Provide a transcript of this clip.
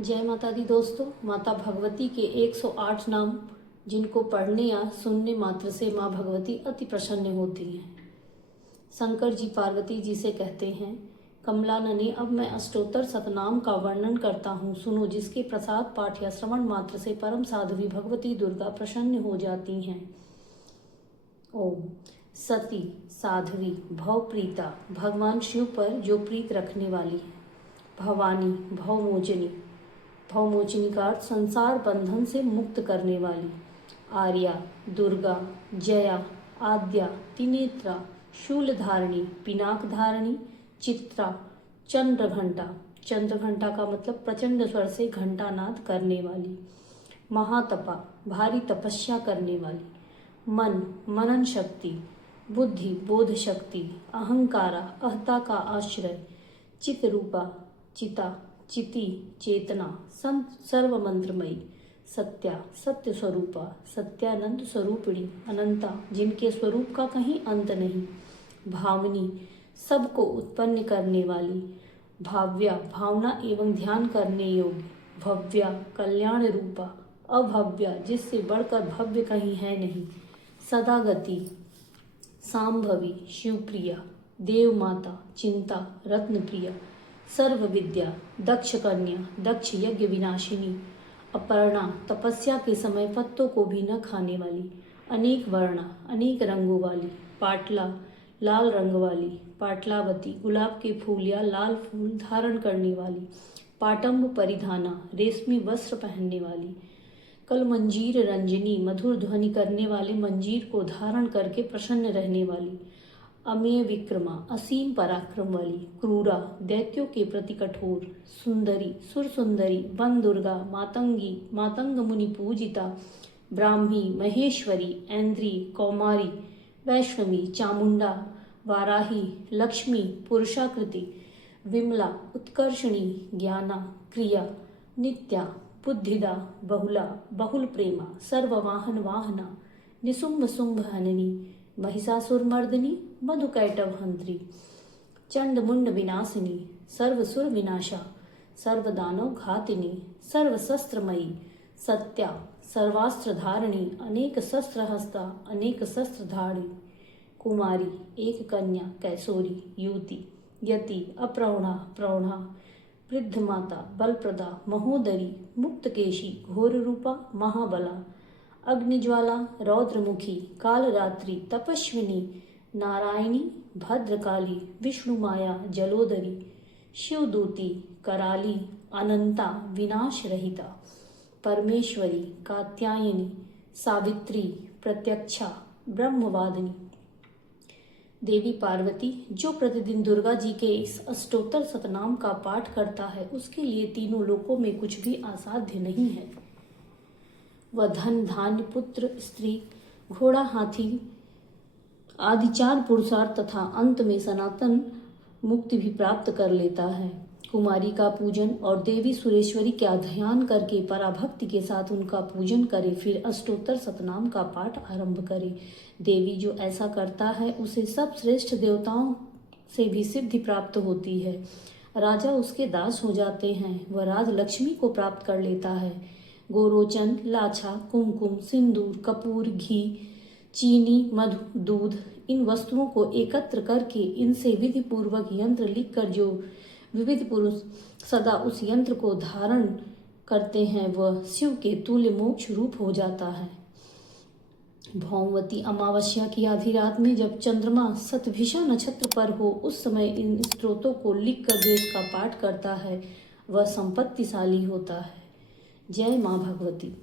जय माता दी दोस्तों। माता भगवती के 108 नाम जिनको पढ़ने या सुनने मात्र से माँ भगवती अति प्रसन्न होती हैं। शंकर जी पार्वती जी से कहते हैं, कमलानने अब मैं अष्टोत्तर शतनाम का वर्णन करता हूँ, सुनो, जिसके प्रसाद पाठ या श्रवण मात्र से परम साध्वी भगवती दुर्गा प्रसन्न हो जाती हैं। ओम। सती, साध्वी, भवप्रीता, भगवान शिव पर जो प्रीत रखने वाली है। भवानी, भवमोचनी, भवमोचनी का अर्थ संसार बंधन से मुक्त करने वाली। आर्या, दुर्गा, जया, आद्या, त्रिनेत्रा, शूलधारिणी, पिनाक धारिणी, चित्रा, चंद्रघंटा, चंद्रघंटा का मतलब प्रचंड स्वर से घंटा नाद करने वाली। महातपा, भारी तपस्या करने वाली। मन, मनन शक्ति, बुद्धि, बोध शक्ति, अहंकारा, अहता का आश्रय। चित रूपा, चिता, चिति, चेतना, संत, सर्व मंत्रमयी। सत्या, सत्य स्वरूपा, सत्यानंद स्वरूपिणी, अनंता, जिनके स्वरूप का कहीं अंत नहीं। भावनी, सबको उत्पन्न करने वाली। भाव्या, भावना एवं ध्यान करने योग्य। भव्या, कल्याण रूपा, अभव्या, जिससे बढ़कर भव्य कहीं है नहीं। सदागति, सांभवी, शिवप्रिया, देवमाता, चिंता, रत्नप्रिया, सर्व विद्या, दक्ष कन्या, दक्ष यज्ञ विनाशिनी। अपर्णा, तपस्या के समय पत्तों को भी न खाने वाली। अनेक वर्णा, अनेक रंगों वाली। पाटला, लाल रंग वाली। पाटलावती, गुलाब के फूल या लाल फूल धारण करने वाली। पाटम्ब परिधाना, रेशमी वस्त्र पहनने वाली। कल मंजीर रंजनी, मधुर ध्वनि करने वाले मंजीर को धारण करके प्रसन्न रहने वाली। अमेय विक्रमा, असीम पराक्रम वाली। क्रूरा, दैत्यों के प्रति कठोर। सुंदरी, सुर सुंदरी, वन दुर्गा, मातंगी, मातंग मुनि पूजिता। ब्राह्मी, महेश्वरी, ऐन्द्री, कौमारी, वैष्णवी, चामुंडा, वाराही, लक्ष्मी, पुरुषाकृति। विमला, उत्कर्षणी, ज्ञाना, क्रिया, नित्या, बुद्धिदा, बहुला, बहुल प्रेमा, सर्ववाहन वाहना। निसुम्भ शुंभ हननी, महिषासुरमर्दिनी, मधुकैटभ हंत्री। चंड मुंड विनाशिनी, सर्वसुर विनाशा, सर्वदानव घातिनी, सर्वशस्त्रमयी। सत्या, सर्वास्त्र धारिणी, अनेक शस्त्र हस्ता, अनेक शस्त्र धारी। कुमारी, एक कन्या, कैसोरी, युवती। यति, अप्रौढ़ा, प्रौढ़ा। वृद्ध माता, बलप्रदा, महोदरी, मुक्तकेशी, घोर रूपा, महाबला। अग्निज्वाला, रौद्रमुखी, कालरात्रि, तपस्विनी, नारायणी, भद्रकाली, विष्णुमाया, जलोदरी। शिवदूती, कराली, अनंता, विनाश रहिता। परमेश्वरी, कात्यायनी, सावित्री, प्रत्यक्षा, ब्रह्मवादिनी। देवी पार्वती, जो प्रतिदिन दुर्गा जी के इस अष्टोत्तर शतनाम का पाठ करता है, उसके लिए तीनों लोकों में कुछ भी असाध्य नहीं है। वह धन, धान्य, पुत्र, स्त्री, घोड़ा, हाथी आदि 4 पुरुषार्थ तथा अंत में सनातन मुक्ति भी प्राप्त कर लेता है। कुमारी का पूजन और देवी सुरेश्वरी का ध्यान करके पराभक्ति के साथ उनका पूजन करे, फिर अष्टोत्तर शतनाम का पाठ आरंभ करे। देवी जो ऐसा करता है उसे सब श्रेष्ठ देवताओं से भी सिद्धि प्राप्त होती है। राजा उसके दास हो जाते हैं, वह राज लक्ष्मी को प्राप्त कर लेता है। गोरोचन, लाछा, कुमकुम, सिंदूर, कपूर, घी, चीनी, मधु, दूध, इन वस्तुओं को एकत्र करके इनसे विधि पूर्वक यंत्र लिखकर जो विविध पुरुष सदा उस यंत्र को धारण करते हैं, वह शिव के तुल्य मोक्ष रूप हो जाता है। भौमवती अमावस्या की आधी रात में जब चंद्रमा शतभिषा नक्षत्र पर हो, उस समय इन स्तोत्रों को लिखकर जो इसका पाठ करता है वह संपत्तिशाली होता है। जय माँ भगवती।